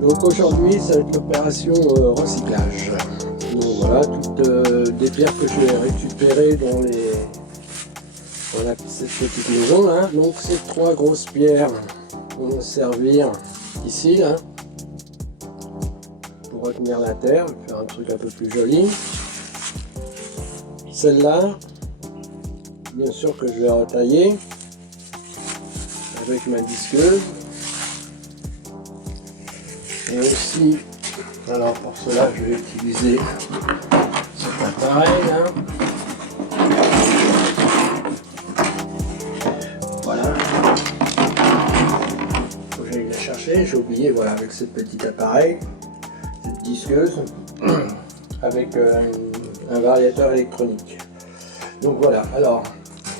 Donc aujourd'hui, ça va être l'opération recyclage. Donc voilà, toutes des pierres que je vais récupérer dans les... Voilà, cette petite maison là. Donc ces 3 grosses pierres vont servir ici là, pour retenir la terre, faire un truc un peu plus joli. Celle-là, bien sûr que je vais retailler avec ma disqueuse. Et aussi, alors pour cela, je vais utiliser cet appareil là. Voilà. Faut que j'aille la chercher. J'ai oublié, voilà, avec ce petit appareil, cette disqueuse, avec un variateur électronique. Donc voilà. Alors,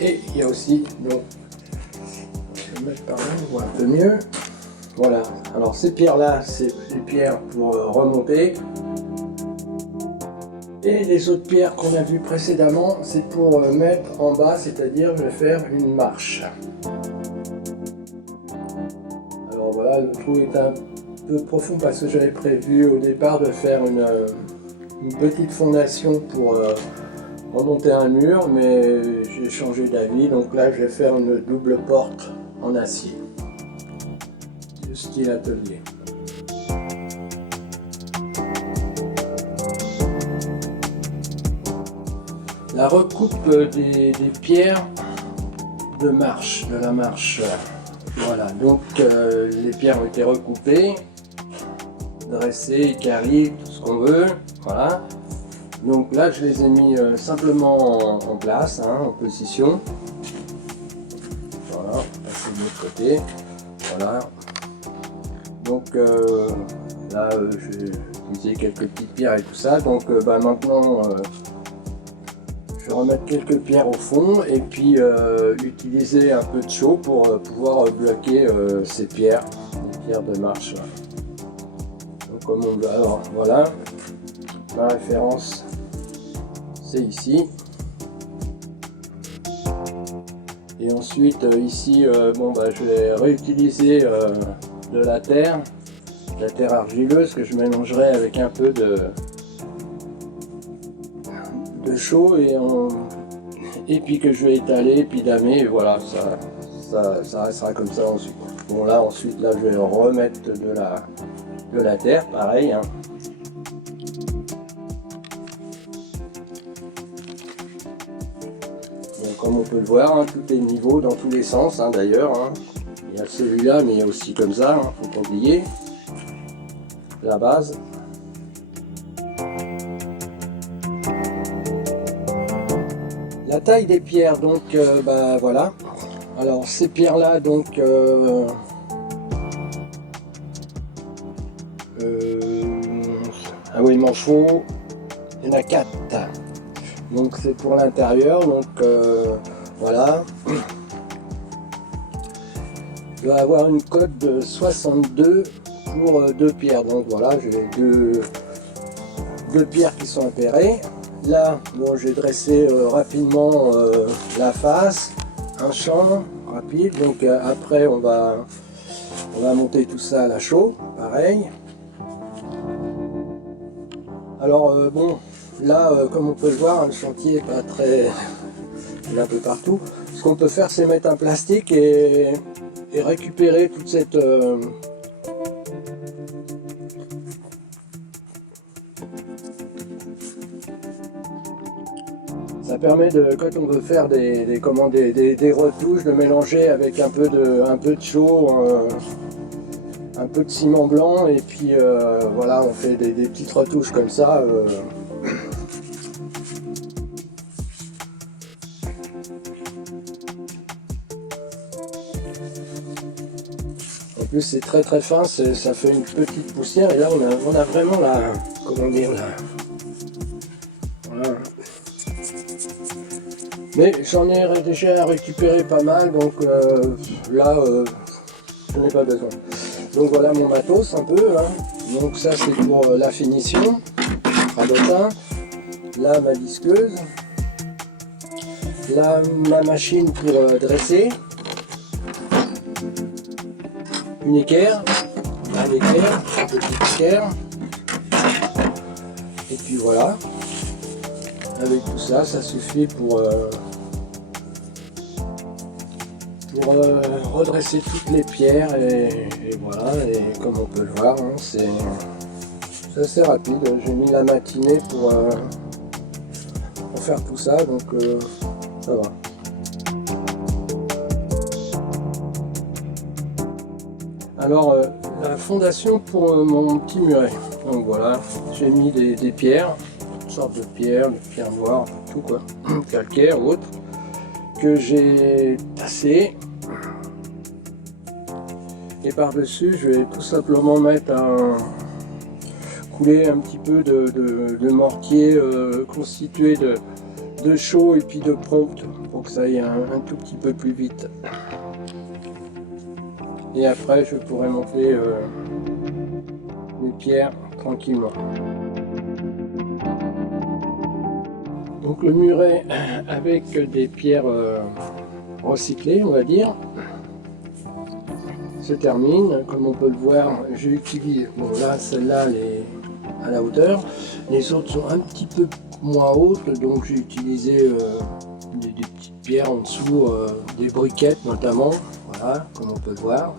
et il y a aussi, donc, je vais mettre par là, on voit un peu mieux. Voilà, alors ces pierres-là, c'est les pierres pour remonter. Et les autres pierres qu'on a vues précédemment, c'est pour mettre en bas, c'est-à-dire je vais faire une marche. Alors voilà, le trou est un peu profond parce que j'avais prévu au départ de faire une petite fondation pour remonter un mur, mais j'ai changé d'avis, donc là je vais faire une double porte en acier. Style atelier. La recoupe des pierres de marche, de la marche. Voilà, donc les pierres ont été recoupées, dressées, carrées, tout ce qu'on veut. Voilà. Donc là, je les ai mis simplement en place, hein, en position. Voilà, on va passer de l'autre côté. Voilà. Donc là, je vais utiliser quelques petites pierres et tout ça. Donc maintenant, je vais remettre quelques pierres au fond et puis utiliser un peu de chaud pour pouvoir bloquer ces pierres, les pierres de marche. Donc comme on veut. Alors voilà, ma référence, c'est ici. Et ensuite ici, bon bah je vais réutiliser de la terre argileuse que je mélangerai avec un peu de chaux et puis que je vais étaler puis damer, et voilà, ça restera comme ça ensuite. Bon là ensuite là je vais remettre de la terre, pareil, hein. Donc, comme on peut le voir, hein, tout est niveau dans tous les sens, hein, d'ailleurs, hein. Il y a celui-là, mais il y a aussi comme ça, hein, faut pas oublier la base. La taille des pierres, donc bah voilà. Alors ces pierres-là, donc ah oui, il m'en faut, il y en a 4. Donc c'est pour l'intérieur, donc voilà. Je dois avoir une cote de 62 pour 2 pierres. Donc voilà, j'ai deux pierres qui sont appairées. Là, bon, j'ai dressé rapidement la face, un champ rapide. Donc après, on va monter tout ça à la chaux, pareil. Alors bon, là, comme on peut le voir, le chantier n'est pas très... Il est un peu partout. Ce qu'on peut faire, c'est mettre un plastique et récupérer toute cette... Ça permet de, quand on veut faire des retouches, de mélanger avec un peu de chaux, un peu de ciment blanc, et puis voilà, on fait des petites retouches comme ça. En plus c'est très très fin, ça fait une petite poussière, et là on a vraiment la... Comment dire là, voilà. Mais j'en ai déjà récupéré pas mal, donc là je n'ai pas besoin. Donc voilà mon matos un peu, hein. Donc ça c'est pour la finition, rabotin. Là ma disqueuse. ma machine pour dresser, une équerre, un équerre, un petit équerre, et puis voilà, avec tout ça, ça suffit pour redresser toutes les pierres, et voilà, et comme on peut le voir, hein, c'est assez rapide. J'ai mis la matinée pour faire tout ça, donc ça va. Alors la fondation pour mon petit muret, donc voilà, j'ai mis des pierres, toutes sortes de pierres noires, tout quoi, calcaire ou autre, que j'ai tassé, et par dessus je vais tout simplement mettre couler un petit peu de mortier constitué de chaux et puis de prompte pour que ça aille un tout petit peu plus vite. Et après je pourrai monter les pierres tranquillement. Donc le muret avec des pierres recyclées, on va dire, se termine. Comme on peut le voir, j'utilise, bon là celle-là elle est à la hauteur, les autres sont un petit peu moins hautes, donc j'ai utilisé des petites pierres en dessous, des briquettes notamment, voilà, comme on peut le voir.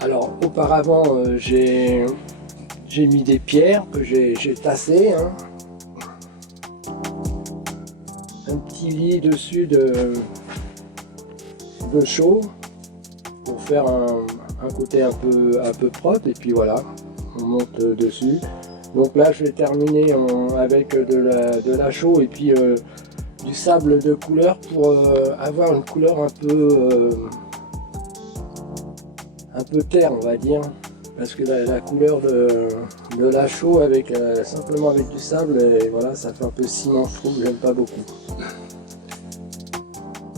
Alors auparavant j'ai mis des pierres que j'ai tassées, hein. Un petit lit dessus de chaux pour faire un côté un peu propre, et puis voilà, on monte dessus. Donc là je vais terminer avec de la chaux et puis du sable de couleur pour avoir une couleur un peu terre, on va dire, parce que la couleur de la chaux avec simplement avec du sable, et voilà, ça fait un peu ciment, je trouve, j'aime pas beaucoup.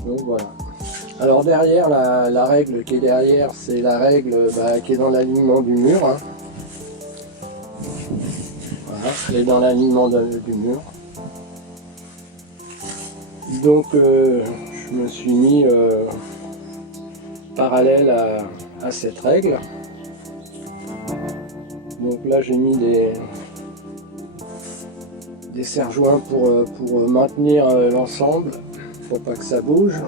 Donc voilà. Alors derrière, la règle qui est derrière, c'est la règle qui est dans l'alignement du mur, hein. Voilà, elle est dans l'alignement du mur. Donc je me suis mis parallèle à cette règle. Donc là j'ai mis des serre-joints pour maintenir l'ensemble, pour pas que ça bouge.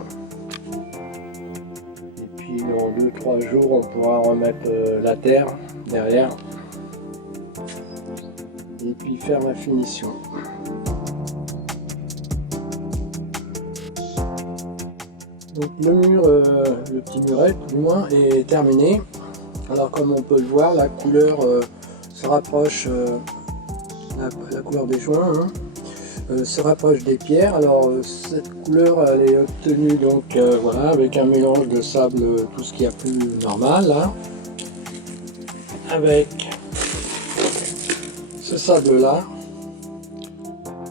Et puis dans 2-3 jours on pourra remettre la terre derrière et puis faire la finition. Donc le mur, le petit muret tout du moins, est terminé. Alors comme on peut le voir, la couleur se rapproche, la couleur des joints, hein, se rapproche des pierres. Alors cette couleur elle est obtenue donc voilà, avec un mélange de sable, tout ce qu'il y a plus normal, hein, avec ce sable là,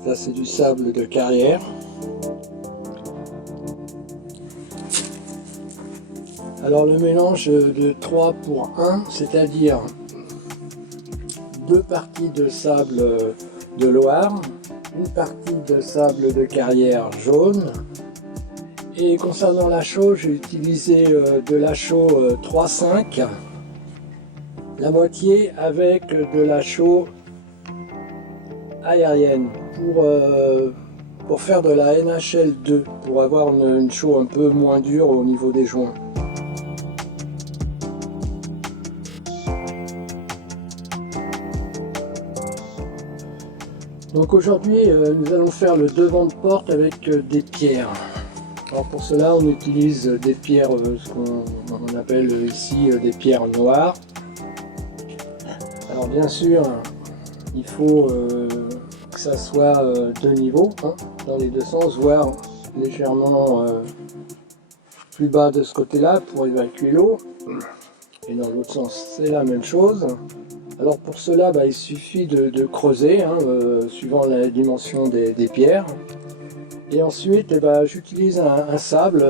ça c'est du sable de carrière. Alors le mélange de 3 pour 1, c'est-à-dire 2 parties de sable de Loire, une partie de sable de carrière jaune, et concernant la chaux, j'ai utilisé de la chaux 3,5, la moitié avec de la chaux aérienne pour faire de la NHL 2, pour avoir une chaux un peu moins dure au niveau des joints. Donc aujourd'hui, nous allons faire le devant de porte avec des pierres. Alors pour cela, on utilise des pierres, ce qu'on appelle ici des pierres noires. Alors bien sûr, il faut que ça soit de niveau, hein, dans les deux sens, voire légèrement plus bas de ce côté-là pour évacuer l'eau. Et dans l'autre sens, c'est la même chose. Alors pour cela, il suffit de creuser, hein, suivant la dimension des pierres. Et ensuite, j'utilise un sable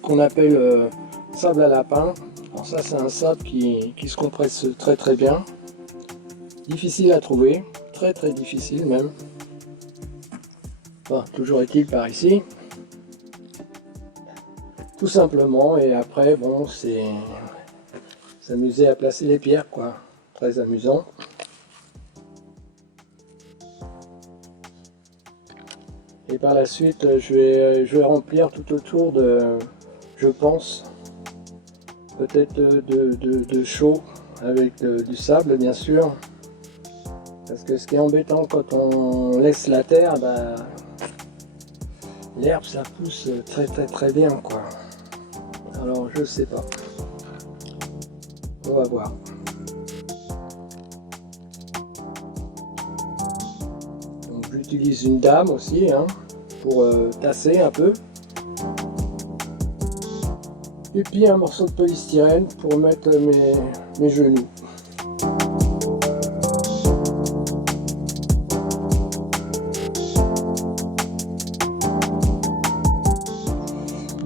qu'on appelle sable à lapin. Alors ça, c'est un sable qui se compresse très très bien. Difficile à trouver, très très difficile même. enfin toujours est-il par ici. Tout simplement, et après bon c'est s'amuser à placer les pierres quoi, très amusant. Et par la suite je vais remplir tout autour de, je pense, peut-être de chaux avec du sable bien sûr. Parce que ce qui est embêtant quand on laisse la terre, bah, l'herbe ça pousse très bien quoi. Alors je sais pas. On va voir. Donc j'utilise une dame aussi hein, pour tasser un peu. Et puis un morceau de polystyrène pour mettre mes genoux.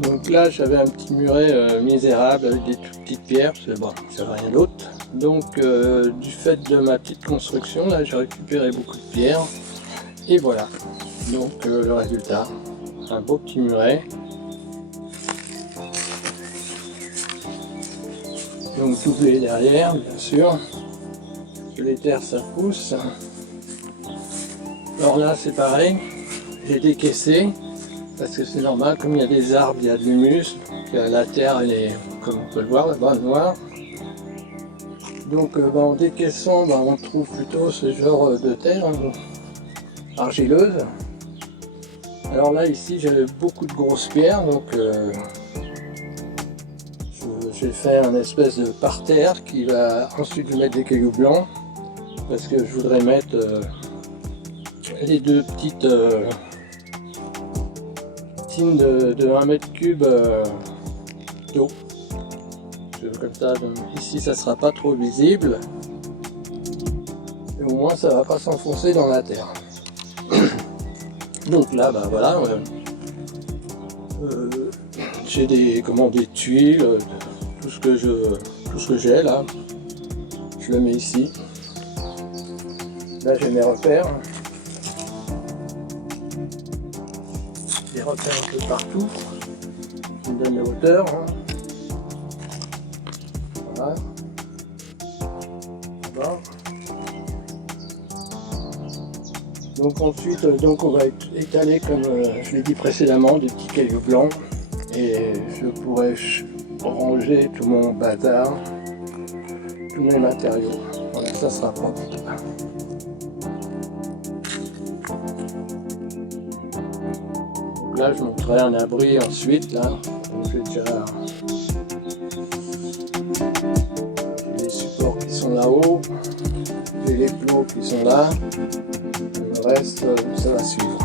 Donc là j'avais un petit muret misérable avec des toutes petites pierres, bon, j'avais rien d'autre. Donc du fait de ma petite construction, là j'ai récupéré beaucoup de pierres. Et voilà, donc le résultat, un beau petit muret. Donc doublé derrière, bien sûr. Que les terres ça pousse. Alors là c'est pareil, j'ai décaissé. Parce que c'est normal, comme il y a des arbres, il y a de l'humus, la terre elle est, comme on peut le voir là-bas, noire. Donc en décaissant, on trouve plutôt ce genre de terre argileuse. Alors là ici j'avais beaucoup de grosses pierres, donc j'ai fait un espèce de parterre qui va ensuite mettre des cailloux blancs. Parce que je voudrais mettre les deux petites de 1 mètre cube d'eau. Comme ça, ici ça sera pas trop visible. Et au moins ça va pas s'enfoncer dans la terre. Donc là, voilà. J'ai des tuiles, tout ce que j'ai là. Je le mets ici. Là j'ai mes repères. Des repères un peu partout, qui me donnent la hauteur. Hein. Voilà. Voilà. Donc ensuite, on va étaler, comme je l'ai dit précédemment, des petits cailloux blancs. Et je pourrais ranger tout mon bazar, tous mes matériaux. Voilà, ça sera propre. Là je montrerai un abri ensuite là. Donc j'ai déjà les supports qui sont là-haut, j'ai les plots qui sont là, le reste ça va suivre.